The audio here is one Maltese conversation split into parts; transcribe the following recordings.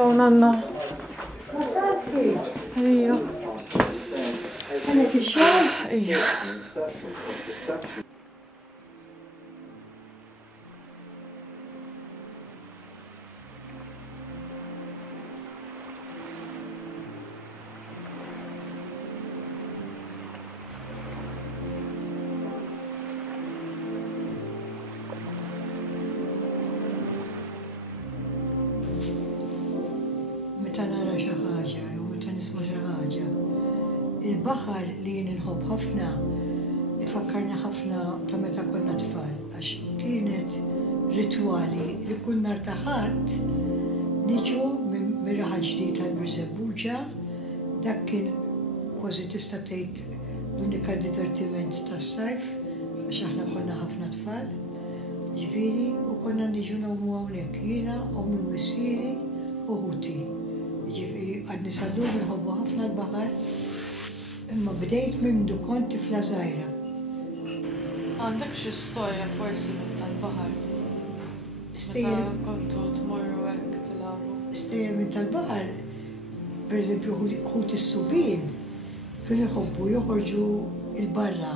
Hello, Nanna. Masatki. Io. Għanek ix-xogħol? Ija. Meta nara xi ħaġa, jew meta nisma' xi ħaġa, il-baħar li jien inħobb ħafna ifakkarna ħafna ta' meta konna tfal, għax kienet ritwali li kull nhar ta' Ħadd niġu minn raħa ġdid tal-Birzebbuġa, dak kien kważi tista' tgħid l-unika divertiment tas-sajf għax aħna konna ħafna tfal. Ġifieri u konna niġu nagħmlu hawnhekk jiena u minn missieri u ħuti. Ġifieri għadni sallum inħobbu ħafna l-baħar, imma bdejt minn kont tifla żgħira. Għandek xi storja forsi minn tal-baħar? Stejjer Meta kontu tmorru hekk tilagħbu. stejjer minn tal-baħar, pereżempju ħut is-subien, kienu jħobbu joħorġu il-barra.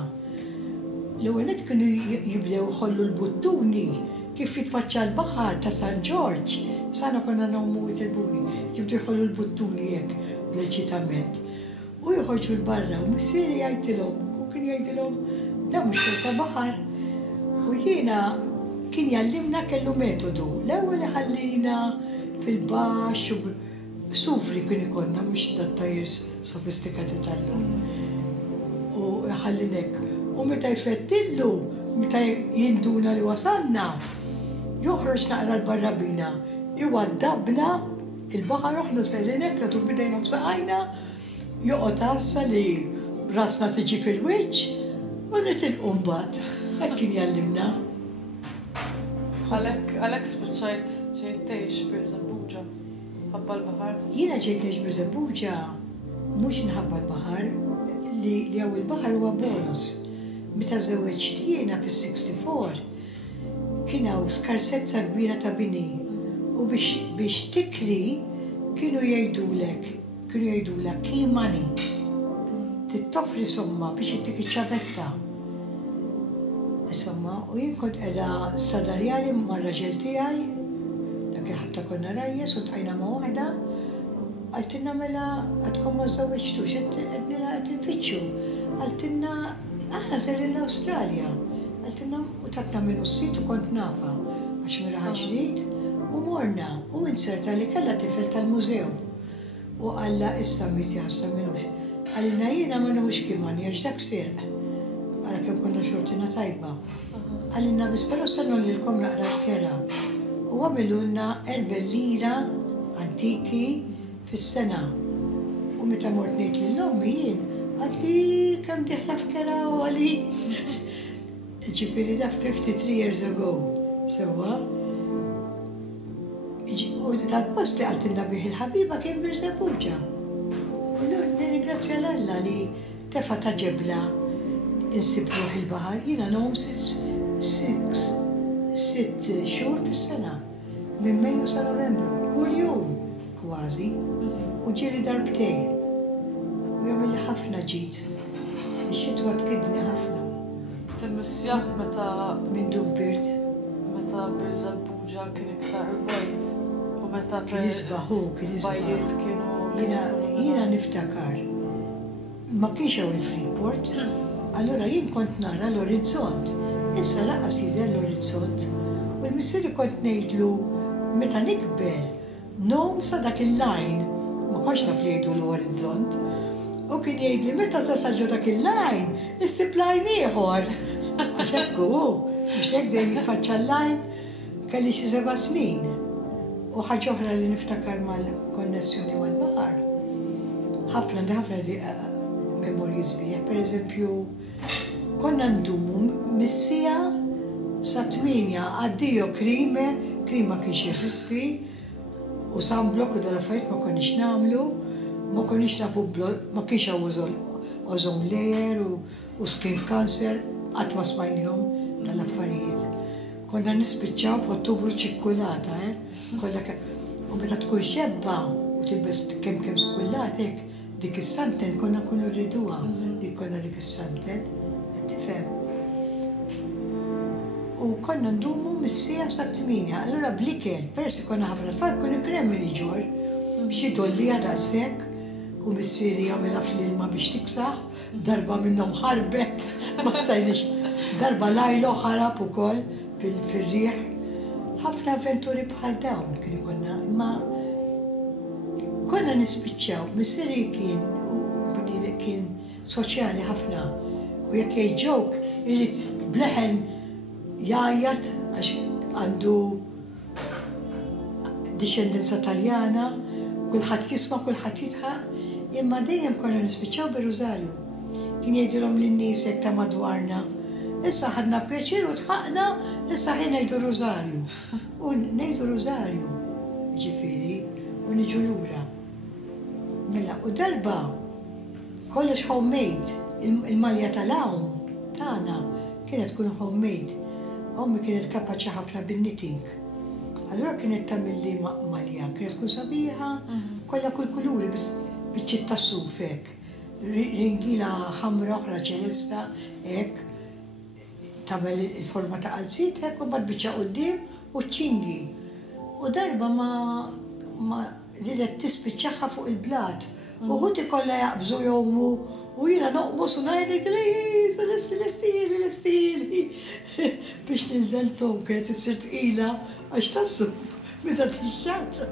L-ewwel nett kienu jibdew jħollu l-buttuni kif jitfaċċa l-baħar ta' San George. Sana konna nawmu jitelbuni, jibdu jħollu l-buttuni hekk bl-eċitament. U jħorġu l-barra u missieri jgħidilhom, u kien jgħidilhom da mhux xogħol ta' baħar. U jiena kien jallimna kellu metodu. L-ewwel ħallina fil-baxx u sufri kien ikonna mhux dat-tajrs sofistikati tal-lum. U ħallinek. U meta jfettillu, meta jinduna li wasanna, joħroġ naqra l-barra bina, iwaddabna il-baħar uħnu sellinek, natu bidejna b'saqajna, joqgħod assa li rasna tiġi fil-wiċċ u nitilqu mbagħad. Hekk kien jallimna. Għalhekk spiċċajt ġejt tgħix Birzebbuġa ħabba l-baħar. Jiena ġejt ngħix Birzebbuġa mhux nħabba l-baħar li hawn il-baħar huwa bonus. Meta żewweġt jiena fis-64 kien hawn skarsezza kbira ta' bini u biex tikri kienu jgħidulek key money. Titoffri somma biex ittik iċ-ċavetta. Insomma, u jien kont qiegħda salarjali mar-raġel tiegħi, dak il-ħabta konna rajjes u tqajna ma' waħda, għaltinna mela għadkom ma żewweġtux, għednila qed infittxu. Għaltinna aħna sejrin l-Awstralja. Għaltinna u tatna minnu s-sit u kont nafa għax miraħa ġdid u morna u inserta li kellha tifel tal-mużew. U għalla issa miti ħassa minnux. Għallina jiena ma nħux kimani għax dak sirq. Għara kem konna xortina tajba. Għallina bis pero sannu li l-kom naqra l-kera. U għamilunna 4 lira antiki fis-sena. U meta mort ngħid lill-ommi jien għalli kem diħla f'kera u għalli. Ġifiri da 53 years ago. Sewa. U dal-post li għaltinna bih il-ħabiba kien Birzebbuġa. U nirringrazzja l-Alla li tefa ta' ġebla insib ruħ il-bahar. Jina nom 6 xhur fis-sena. Minn Mejju sa Novembru. Kull jum kważi. U ġieli darbtejn. U jagħmel ħafna ġid. Ix-xitwa tkidni ħafna. Timmissjah meta Minn Dubbird. meta Birzebbuġa kien iktar vojt u meta Kien isbaħu, kien bajiet isbaħu. kienu. Jiena niftakar. Ma kienx hawn il-Freeport. Allura jien kont nara l-orizzont. Issa laqas jidher l-orizzont. U l-missieri kont ngħidlu meta nikber nom sa dak il-lajn. Ma kontx naf li jgħidu l-orizzont. U kien jgħidli meta tasal ġo dak il-lajn, issib lajn ieħor. Għax hekk hu, biex hekk dejjem jitfaċċa l-lajn kelli xi 7 snin. U ħaġa oħra li niftakar mal-konnessjoni mal-baħar. ħafna di memorji sbieħ. Per eżempju, konna ndumu missija sa 8 għaddiju krima kienx jesisti u sunblock u dal-affarijiet ma konniex nagħmlu, ma konniex nafu ma kienx hawn ozone layer u skin cancer qatt ma smajnihom dal-affarijiet. Konna nispiċċaw f'Ottubru ċikkulata, kollha U meta tkun xebba u tilbes kemm skullatek, dik is-santen konna nkunu rriduha li konna dik is-santen, qed tifhem. U konna ndumu mis-sija sa 8, allura bl-ikel, peress li konna ħafna tfal kun ikrem min iġor, xi dollija daqshekk u missieri jagħmilha fl-ilma biex tiksaħ, darba minnhom ħarbet, ma stajniex, darba lajlo ħarab ukoll fil-rieħ. Ħafna avventuri bħal dawn kien konna, imma konna nispiċċaw, missieri kien soċjali ħafna u jekk jgħid irid bleħen jgħajjat għax għandu discendenza Taljana, kulħadd jisma' kulħadd jitħaq, imma dejjem konna nispiċċaw bir-Rużarju. Kien jgħidilhom lin-nies hekk ta' madwarna, issa ħadna pjaċir u tħaqna, issa ħin ngħidu Rużarju. U ngħidu Rużarju, ġifieri, u niġu lura. Mela, u darba kollox homemade, il-malja tal-hawn tagħna kienet tkun homemade. Ommi kienet kapaċi ħafna bin-knitting. Allura kienet tagħmilli malja, kienet tkun sabiħa, kollha kull kuluri biċċiet ta' suf hekk. Ringila ħamra oħra ċelesta hekk, tagħmel il-forma ta' qalzit hekk u mbagħad biċċa quddiem u ċingi. U darba ma ridet tispiċċaħħa fuq il-blat. U ħuti kollha jaqbżu jgħumu u jiena noqmos u ngħidlek l-estili biex ninżelthom kienet issir tqila għax tas-suf meta tixxarġa.